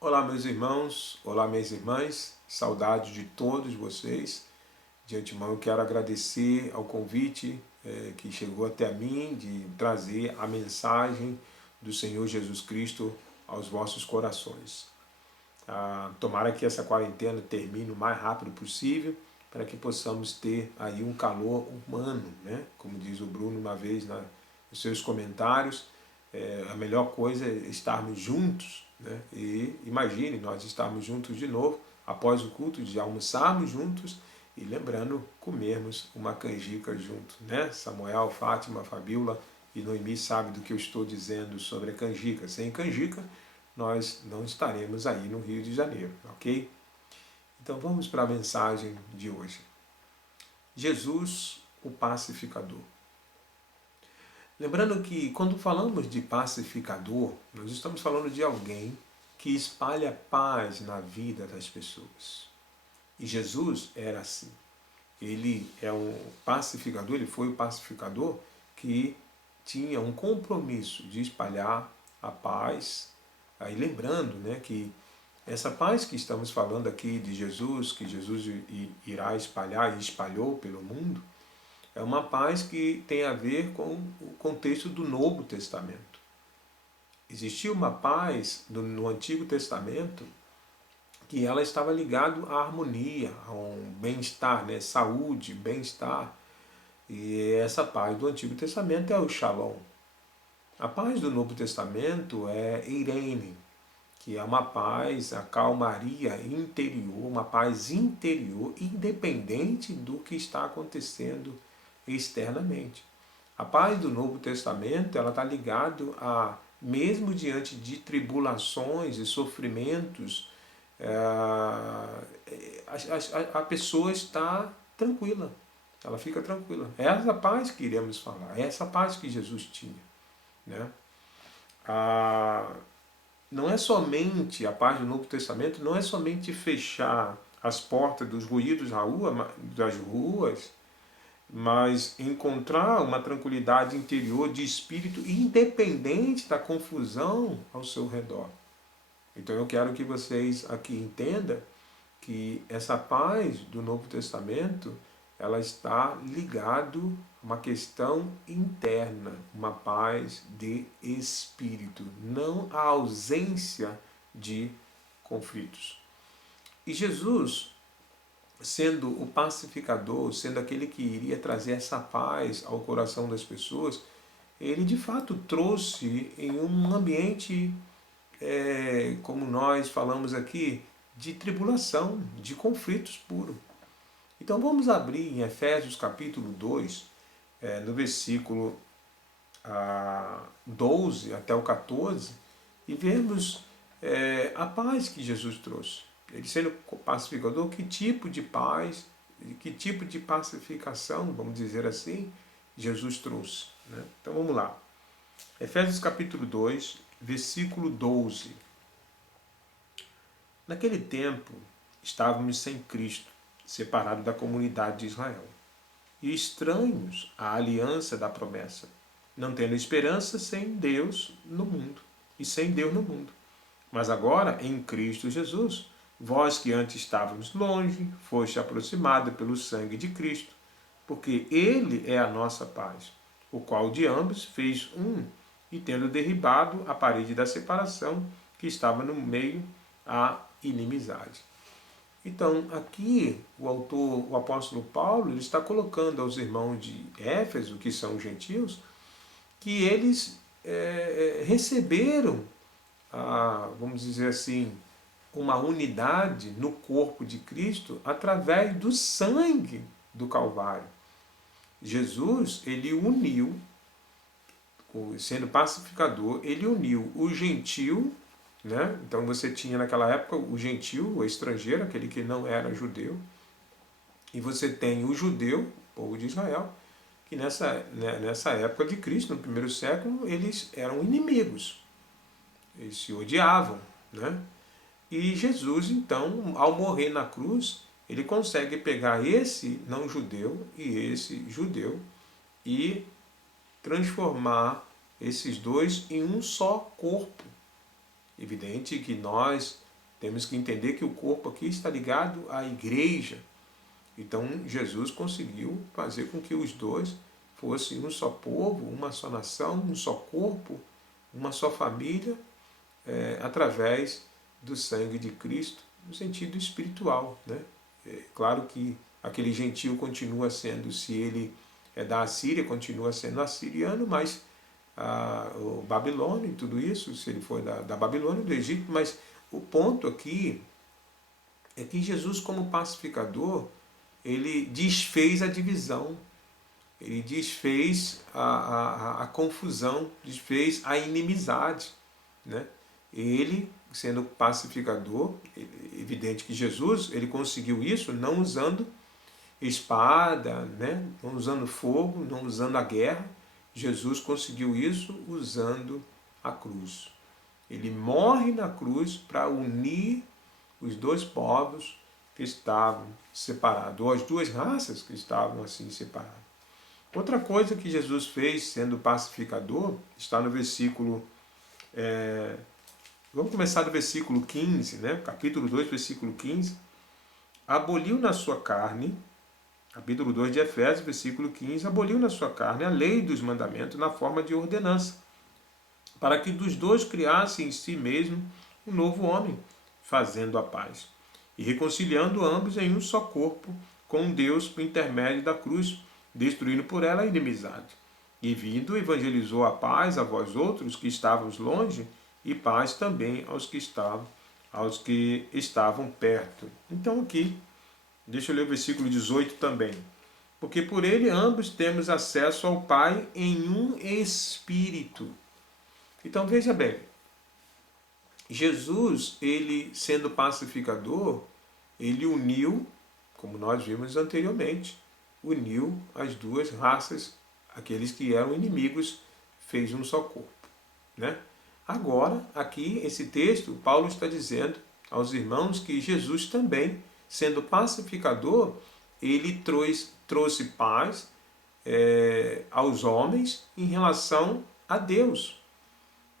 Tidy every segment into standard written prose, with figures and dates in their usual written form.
Olá, meus irmãos, olá, minhas irmãs, saudade de todos vocês. De antemão, eu quero agradecer ao convite que chegou até mim de trazer a mensagem do Senhor Jesus Cristo aos vossos corações. Tomara que essa quarentena termine o mais rápido possível para que possamos ter aí um calor humano, né? Como diz o Bruno uma vez nos seus comentários, a melhor coisa é estarmos juntos, né? E imagine nós estarmos juntos de novo após o culto, de almoçarmos juntos e lembrando comermos uma canjica junto, né? Samuel, Fátima, Fabíola e Noemi sabem do que eu estou dizendo sobre a canjica. Sem canjica nós não estaremos aí no Rio de Janeiro, ok? Então vamos para a mensagem de hoje. Jesus, o pacificador. Lembrando que quando falamos de pacificador, nós estamos falando de alguém que espalha paz na vida das pessoas. E Jesus era assim. Ele é um pacificador, ele foi o pacificador que tinha um compromisso de espalhar a paz. Aí lembrando, né, que essa paz que estamos falando aqui de Jesus, que Jesus irá espalhar e espalhou pelo mundo, é uma paz que tem a ver com o contexto do Novo Testamento. Existia uma paz no Antigo Testamento que ela estava ligada à harmonia, a um bem-estar, né? Saúde, bem-estar. E essa paz do Antigo Testamento é o Shalom. A paz do Novo Testamento é Eirene, que é uma paz, a calmaria interior, uma paz interior, independente do que está acontecendo externamente. A paz do Novo Testamento ela está ligada a, mesmo diante de tribulações e sofrimentos, a pessoa está tranquila, ela fica tranquila. É essa paz que iremos falar, é essa paz que Jesus tinha. Né? Não é somente a paz do Novo Testamento, não é somente fechar as portas dos ruídos das ruas, mas encontrar uma tranquilidade interior de espírito independente da confusão ao seu redor. Então eu quero que vocês aqui entendam que essa paz do Novo Testamento ela está ligado a uma questão interna, uma paz de espírito, não a ausência de conflitos. E Jesus, sendo o pacificador, sendo aquele que iria trazer essa paz ao coração das pessoas, ele de fato trouxe em um ambiente, como nós falamos aqui, de tribulação, de conflitos puros. Então vamos abrir em Efésios capítulo 2, no versículo 12 até o 14, e vemos a paz que Jesus trouxe. Ele sendo pacificador, que tipo de paz, que tipo de pacificação, vamos dizer assim, Jesus trouxe. Né? Então vamos lá. Efésios capítulo 2, versículo 12. Naquele tempo, estávamos sem Cristo, separados da comunidade de Israel, e estranhos à aliança da promessa, não tendo esperança sem Deus no mundo, e sem Deus no mundo. Mas agora, em Cristo Jesus, vós que antes estávamos longe, foste aproximados pelo sangue de Cristo, porque Ele é a nossa paz, o qual de ambos fez um, e tendo derribado a parede da separação que estava no meio, a inimizade. Então, aqui o autor, o apóstolo Paulo, ele está colocando aos irmãos de Éfeso, que são gentios, que eles receberam, vamos dizer assim, uma unidade no corpo de Cristo através do sangue do Calvário. Jesus, ele uniu, sendo pacificador, ele uniu o gentil, né? Então você tinha naquela época o gentil, o estrangeiro, aquele que não era judeu, e você tem o judeu, o povo de Israel, que nessa época de Cristo, no primeiro século, eles eram inimigos, eles se odiavam, né? E Jesus, então, ao morrer na cruz, ele consegue pegar esse não judeu e esse judeu e transformar esses dois em um só corpo. Evidente que nós Temos que entender que o corpo aqui está ligado à igreja. Então Jesus conseguiu fazer com que os dois fossem um só povo, uma só nação, um só corpo, uma só família, através do sangue de Cristo, no sentido espiritual, né? Claro que aquele gentio continua sendo, se ele é da Assíria, continua sendo assiriano, mas o Babilônio e tudo isso, se ele for da Babilônia, do Egito, mas o ponto aqui é que Jesus, como pacificador, ele desfez a divisão, ele desfez a confusão, desfez a inimizade, né? Ele, sendo pacificador, evidente que Jesus, ele conseguiu isso não usando espada, né? Não usando fogo, não usando a guerra. Jesus conseguiu isso usando a cruz. Ele morre na cruz para unir os dois povos que estavam separados, ou as duas raças que estavam assim separadas. Outra coisa que Jesus fez, sendo pacificador, está no versículo... vamos começar do versículo 15, né? Capítulo 2, versículo 15. Aboliu na sua carne, capítulo 2 de Efésios, versículo 15, aboliu na sua carne a lei dos mandamentos na forma de ordenança, para que dos dois criasse em si mesmo um novo homem, fazendo a paz, e reconciliando ambos em um só corpo com Deus por intermédio da cruz, destruindo por ela a inimizade. E vindo, evangelizou a paz a vós outros que estávamos longe, e paz também aos que estavam perto. Então aqui, deixa eu ler o versículo 18 também. Porque por ele ambos temos acesso ao Pai em um Espírito. Então veja bem, Jesus, ele sendo pacificador, ele uniu, como nós vimos anteriormente, uniu as duas raças, aqueles que eram inimigos, fez um só corpo, né? Agora, aqui, esse texto, Paulo está dizendo aos irmãos que Jesus também, sendo pacificador, ele trouxe paz aos homens em relação a Deus.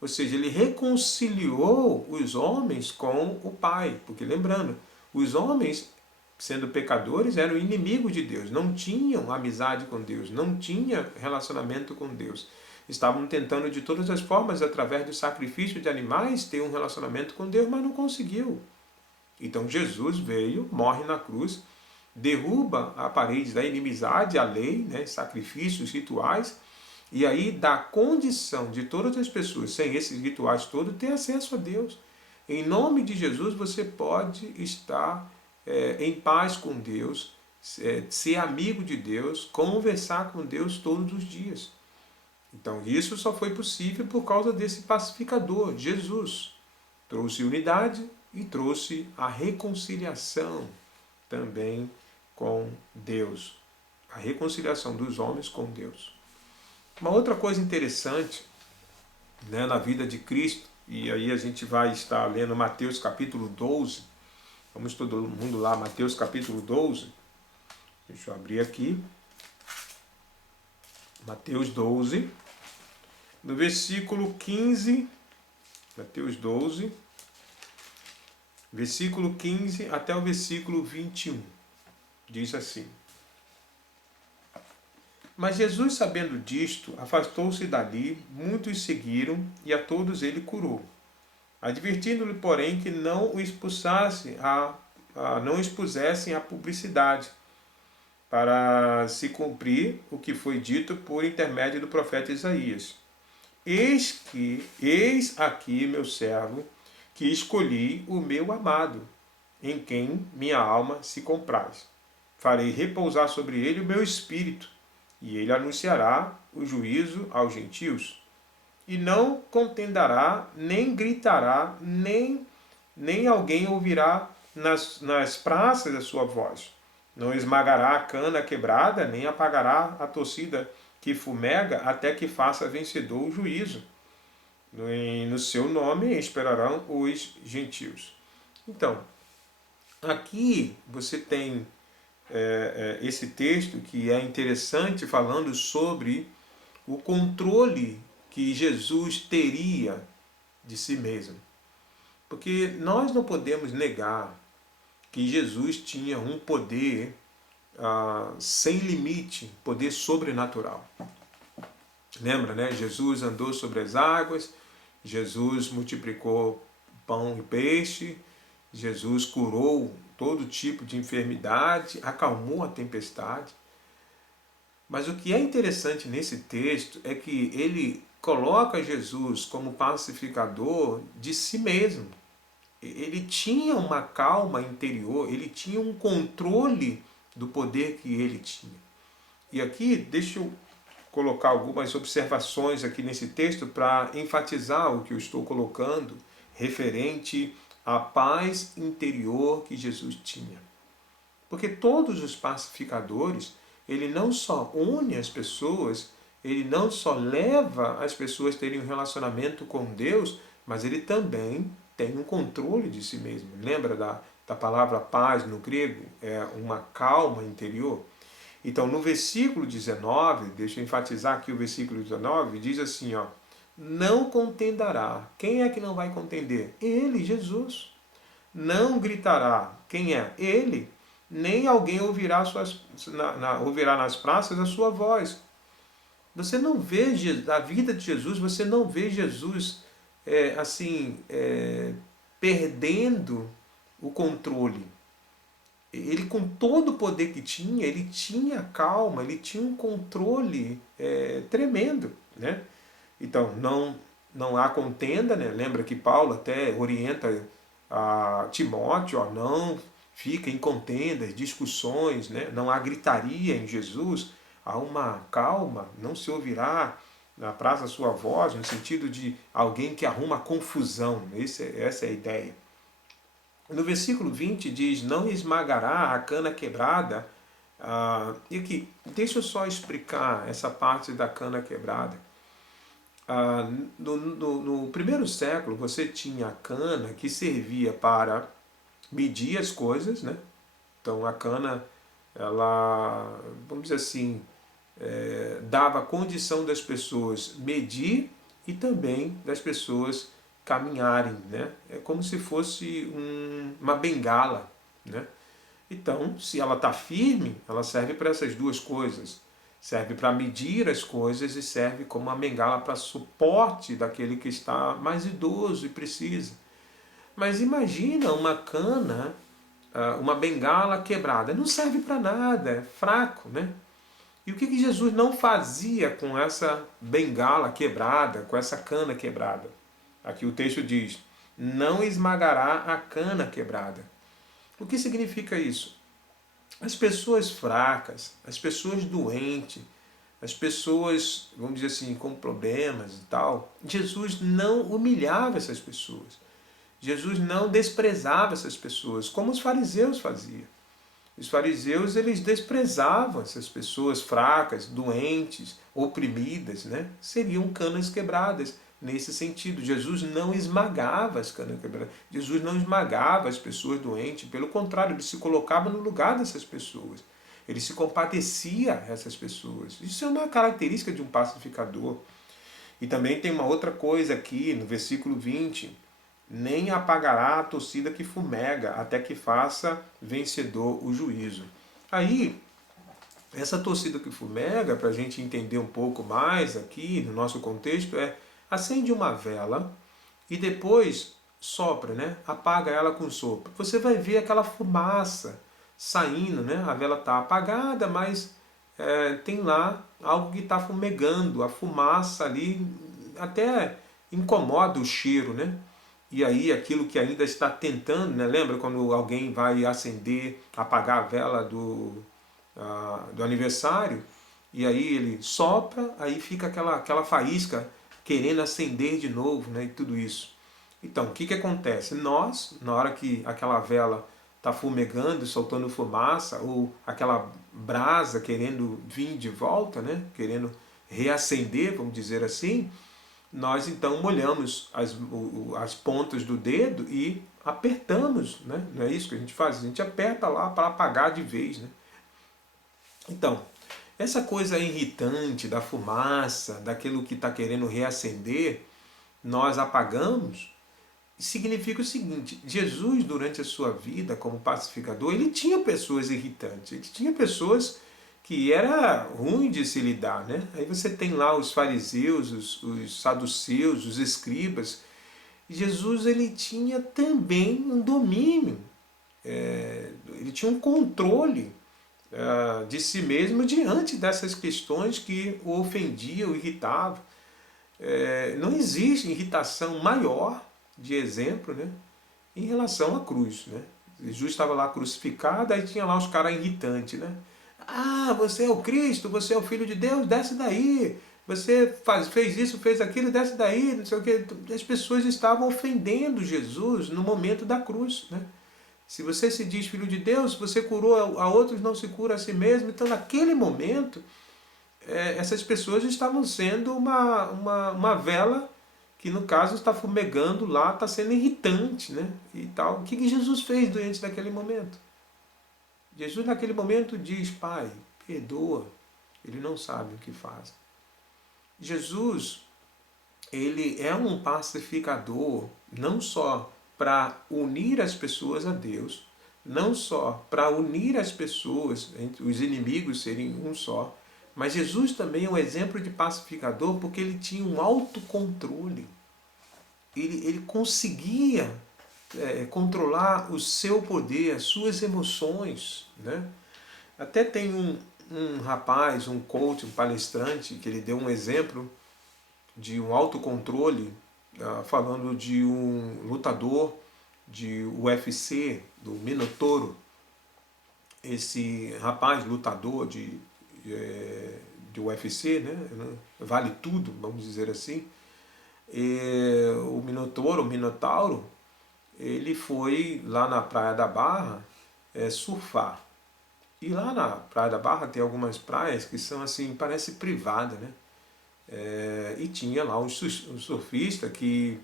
Ou seja, ele reconciliou os homens com o Pai. Porque, lembrando, os homens, sendo pecadores, eram inimigos de Deus, não tinham amizade com Deus, não tinham relacionamento com Deus. Estavam tentando de todas as formas, através do sacrifício de animais, ter um relacionamento com Deus, mas não conseguiu. Então Jesus veio, morre na cruz, derruba a parede da inimizade, a lei, né, sacrifícios, rituais, e aí dá condição de todas as pessoas, sem esses rituais todos, ter acesso a Deus. Em nome de Jesus você pode estar em paz com Deus, ser amigo de Deus, conversar com Deus todos os dias. Então isso só foi possível por causa desse pacificador, Jesus. Trouxe unidade e trouxe a reconciliação também com Deus. A reconciliação dos homens com Deus. Uma outra coisa interessante, né, na vida de Cristo, e aí a gente vai estar lendo Mateus capítulo 12, vamos todo mundo lá, Mateus capítulo 12, deixa eu abrir aqui, Mateus 12, no versículo 15, Mateus 12, versículo 15 até o versículo 21, diz assim: Mas Jesus, sabendo disto, afastou-se dali, muitos seguiram, e a todos ele curou, advertindo-lhe, porém, que não o expulsasse, não expusessem a publicidade, para se cumprir o que foi dito por intermédio do profeta Isaías. Eis aqui meu servo, que escolhi o meu amado, em quem minha alma se compraz. Farei repousar sobre ele o meu espírito, e ele anunciará o juízo aos gentios. E não contendará, nem gritará, nem alguém ouvirá nas praças a sua voz. Não esmagará a cana quebrada, nem apagará a torcida que fumega, até que faça vencedor o juízo. No seu nome esperarão os gentios. Então, aqui você tem esse texto que é interessante, falando sobre o controle que Jesus teria de si mesmo. Porque nós não podemos negar que Jesus tinha um poder sem limite, poder sobrenatural. Lembra, né? Jesus andou sobre as águas, Jesus multiplicou pão e peixe, Jesus curou todo tipo de enfermidade, acalmou a tempestade. Mas o que é interessante nesse texto é que ele coloca Jesus como pacificador de si mesmo. Ele tinha uma calma interior, ele tinha um controle do poder que ele tinha. E aqui, deixa eu colocar algumas observações aqui nesse texto para enfatizar o que eu estou colocando referente à paz interior que Jesus tinha. Porque todos os pacificadores, ele não só une as pessoas, ele não só leva as pessoas a terem um relacionamento com Deus, mas ele também tem um controle de si mesmo. Lembra da palavra paz no grego? É uma calma interior. Então, no versículo 19, deixa eu enfatizar aqui o versículo 19, diz assim, ó, não contendará. Quem é que não vai contender? Ele, Jesus. Não gritará. Quem é? Ele. Nem alguém ouvirá, ouvirá nas praças a sua voz. Você não vê a vida de Jesus, você não vê Jesus perdendo o controle. Ele, com todo o poder que tinha, ele tinha calma, ele tinha um controle tremendo, né? Então, não há contenda, né? Lembra que Paulo até orienta a Timóteo, ó, não fica em contendas, discussões, né? Não há gritaria em Jesus, há uma calma, não se ouvirá na praça a sua voz, no sentido de alguém que arruma confusão, essa é a ideia. No versículo 20 diz, não esmagará a cana quebrada. E aqui, deixa eu só explicar essa parte da cana quebrada. No primeiro século, você tinha a cana que servia para medir as coisas, né? Então a cana, ela, vamos dizer assim, dava a condição das pessoas medir e também das pessoas caminharem, né? É como se fosse uma bengala, né? Então, se ela está firme, ela serve para essas duas coisas. Serve para medir as coisas e serve como uma bengala para suporte daquele que está mais idoso e precisa. Mas imagina uma cana, uma bengala quebrada. Não serve para nada, é fraco, né? E o que Jesus não fazia com essa bengala quebrada, com essa cana quebrada? Aqui o texto diz, não esmagará a cana quebrada. O que significa isso? As pessoas fracas, as pessoas doentes, as pessoas, vamos dizer assim, com problemas e tal, Jesus não humilhava essas pessoas. Jesus não desprezava essas pessoas, como os fariseus faziam. Os fariseus, eles desprezavam essas pessoas fracas, doentes, oprimidas, né? Seriam canas quebradas nesse sentido. Jesus não esmagava as canas quebradas. Jesus não esmagava as pessoas doentes. Pelo contrário, ele se colocava no lugar dessas pessoas. Ele se compadecia dessas pessoas. Isso é uma característica de um pacificador. E também tem uma outra coisa aqui no versículo 20. Nem apagará a torcida que fumega, até que faça vencedor o juízo. Aí, essa torcida que fumega, para a gente entender um pouco mais aqui no nosso contexto, acende uma vela e depois sopra, né? Apaga ela com sopro. Você vai ver aquela fumaça saindo, né? A vela está apagada, mas tem lá algo que está fumegando, a fumaça ali até incomoda o cheiro, né? E aí aquilo que ainda está tentando, né? Lembra quando alguém vai acender, apagar a vela do aniversário, e aí ele sopra, aí fica aquela faísca querendo acender de novo, né? E tudo isso. Então, o que acontece? Nós, na hora que aquela vela está fumegando, soltando fumaça, ou aquela brasa querendo vir de volta, né? Querendo reacender, vamos dizer assim, nós então molhamos as pontas do dedo e apertamos, né? Não é isso que a gente faz? A gente aperta lá para apagar de vez, né? Então, essa coisa irritante da fumaça, daquilo que está querendo reacender, nós apagamos significa o seguinte: Jesus, durante a sua vida como pacificador, ele tinha pessoas irritantes, ele tinha pessoas que era ruim de se lidar, né? Aí você tem lá os fariseus, os saduceus, os escribas. Jesus, ele tinha também um domínio, ele tinha um controle de si mesmo diante dessas questões que o ofendiam, o irritavam. Não existe irritação maior de exemplo, né, em relação à cruz. Né? Jesus estava lá crucificado, aí tinha lá os caras irritantes. Né? Ah, você é o Cristo, você é o Filho de Deus, desce daí. Você fez isso, fez aquilo, desce daí, não sei o que. As pessoas estavam ofendendo Jesus no momento da cruz. Né? Se você se diz Filho de Deus, você curou a outros, não se cura a si mesmo. Então, naquele momento, essas pessoas estavam sendo uma vela que, no caso, está fumegando lá, está sendo irritante, né? E tal. O que Jesus fez diante daquele momento? Jesus, naquele momento, diz: Pai, perdoa, ele não sabe o que faz. Jesus, ele é um pacificador, não só para unir as pessoas a Deus, não só para unir as pessoas, os inimigos serem um só, mas Jesus também é um exemplo de pacificador porque ele tinha um autocontrole. Ele conseguia controlar o seu poder, as suas emoções. Né? Até tem um rapaz, um coach, um palestrante, que ele deu um exemplo de um autocontrole, falando de um lutador de UFC, do Minotauro. Esse rapaz lutador de UFC, né? Vale tudo, vamos dizer assim. O Minotauro, ele foi lá na Praia da Barra surfar. E lá na Praia da Barra tem algumas praias que são assim, parece privada, né? E tinha lá um surfista que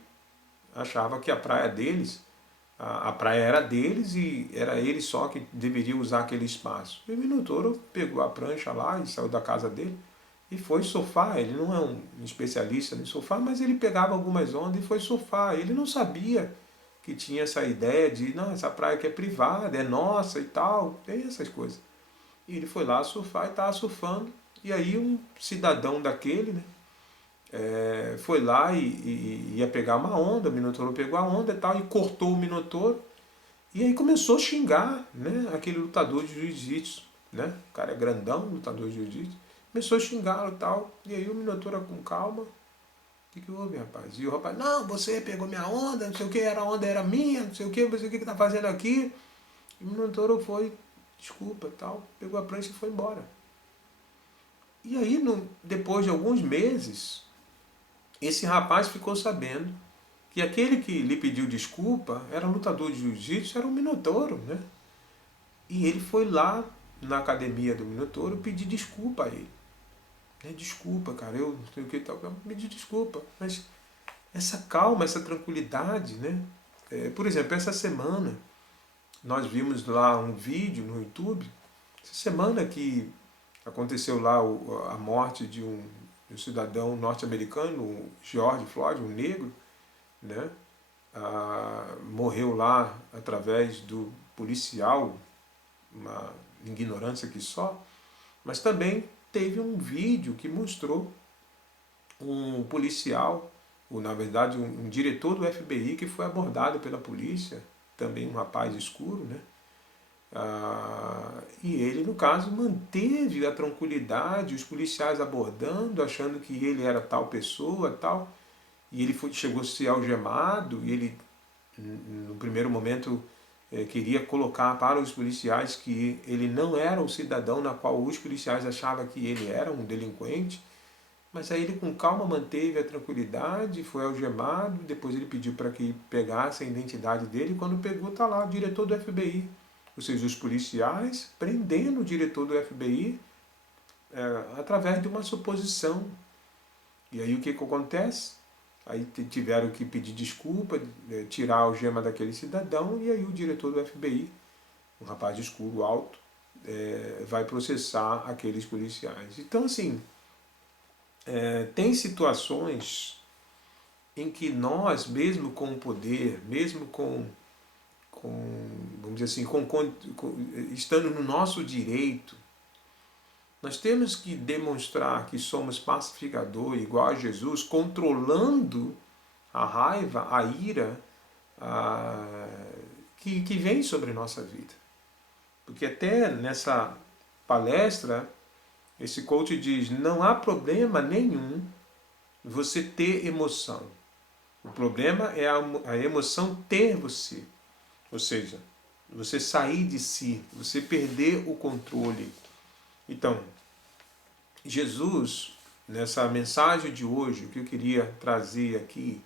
achava que a praia deles, a praia era deles e era ele só que deveria usar aquele espaço. E o Minotauro pegou a prancha lá e saiu da casa dele e foi surfar. Ele não é um especialista em surfar, mas ele pegava algumas ondas e foi surfar. Ele não sabia que tinha essa ideia de, não, essa praia aqui é privada, é nossa e tal, tem essas coisas. E ele foi lá surfar e estava surfando. E aí um cidadão daquele, né, foi lá e ia pegar uma onda, o Minotauro pegou a onda e tal, e cortou o Minotauro. E aí começou a xingar, né, aquele lutador de jiu-jitsu. Né? O cara é grandão, lutador de jiu-jitsu. Começou a xingá-lo e tal. E aí o Minotauro com calma. O que houve, rapaz? E o rapaz, não, você pegou minha onda, não sei o que, a onda era minha, não sei o que tá fazendo aqui. E o Minotauro foi, desculpa tal, pegou a prancha e foi embora. E aí, depois de alguns meses, esse rapaz ficou sabendo que aquele que lhe pediu desculpa era um lutador de jiu-jitsu, era um Minotauro, né? E ele foi lá na academia do Minotauro pedir desculpa a ele. Desculpa, cara, eu não sei o que tal, pedir desculpa. Mas essa calma, essa tranquilidade, né? Por exemplo, essa semana nós vimos lá um vídeo no YouTube, essa semana que aconteceu lá a morte de um cidadão norte-americano, o George Floyd, um negro, né? Morreu lá através do policial, uma ignorância que só, mas também teve um vídeo que mostrou um policial, ou na verdade um diretor do FBI que foi abordado pela polícia, também um rapaz escuro, né? E ele, no caso, manteve a tranquilidade, os policiais abordando, achando que ele era tal pessoa, tal, e ele chegou a ser algemado, e ele, no primeiro momento, queria colocar para os policiais que ele não era o cidadão na qual os policiais achavam que ele era um delinquente, mas aí ele com calma manteve a tranquilidade, foi algemado, depois ele pediu para que pegasse a identidade dele, e quando pegou está lá o diretor do FBI, ou seja, os policiais prendendo o diretor do FBI através de uma suposição. E aí o que acontece? Aí tiveram que pedir desculpa, tirar a algema daquele cidadão, e aí o diretor do FBI, um rapaz escuro, alto, vai processar aqueles policiais. Então, assim, tem situações em que nós, mesmo com o poder, mesmo vamos dizer assim, estando no nosso direito, nós temos que demonstrar que somos pacificadores, igual a Jesus, controlando a raiva, a ira que vem sobre nossa vida. Porque até nessa palestra, esse coach diz, não há problema nenhum você ter emoção. O problema é a emoção ter você. Ou seja, você sair de si, você perder o controle. Então, Jesus, nessa mensagem de hoje, o que eu queria trazer aqui,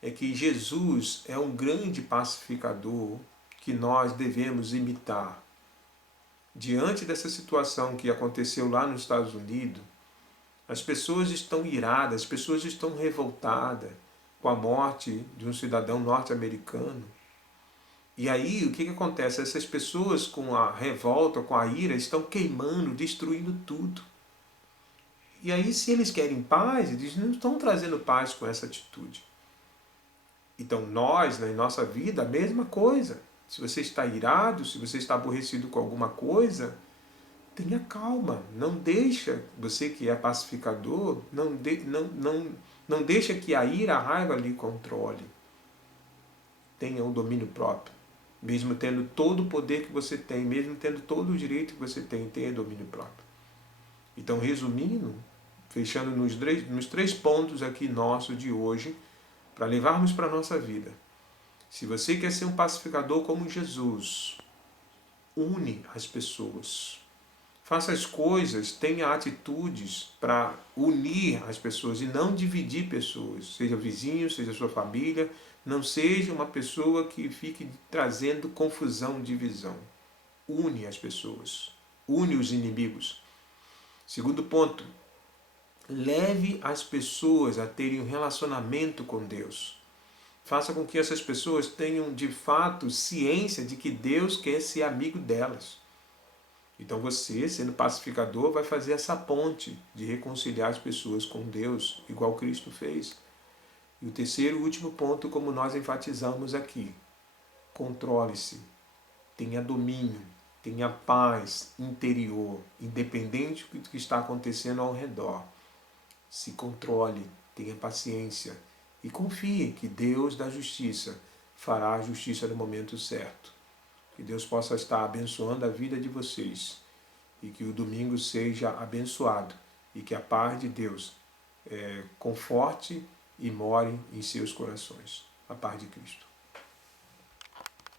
é que Jesus é um grande pacificador que nós devemos imitar. Diante dessa situação que aconteceu lá nos Estados Unidos, as pessoas estão iradas, as pessoas estão revoltadas com a morte de um cidadão norte-americano. E aí, o que acontece? Essas pessoas com a revolta, com a ira, estão queimando, destruindo tudo. E aí, se eles querem paz, eles não estão trazendo paz com essa atitude. Então, nós, na nossa vida, a mesma coisa. Se você está irado, se você está aborrecido com alguma coisa, tenha calma. Não deixa, você que é pacificador, não deixa que a ira, a raiva lhe controle. Tenha o domínio próprio. Mesmo tendo todo o poder que você tem, mesmo tendo todo o direito que você tem, tenha domínio próprio. Então, resumindo, fechando nos três pontos aqui nossos de hoje, para levarmos para a nossa vida. Se você quer ser um pacificador como Jesus, une as pessoas. Faça as coisas, tenha atitudes para unir as pessoas e não dividir pessoas, seja vizinho, seja sua família, não seja uma pessoa que fique trazendo confusão, divisão. Une as pessoas, une os inimigos. Segundo ponto, leve as pessoas a terem um relacionamento com Deus. Faça com que essas pessoas tenham de fato ciência de que Deus quer ser amigo delas. Então você, sendo pacificador, vai fazer essa ponte de reconciliar as pessoas com Deus, igual Cristo fez. E o terceiro e último ponto, como nós enfatizamos aqui, controle-se, tenha domínio, tenha paz interior, independente do que está acontecendo ao redor. Se controle, tenha paciência e confie que Deus da justiça fará a justiça no momento certo. Que Deus possa estar abençoando a vida de vocês e que o domingo seja abençoado e que a paz de Deus conforte e more em seus corações. A paz de Cristo.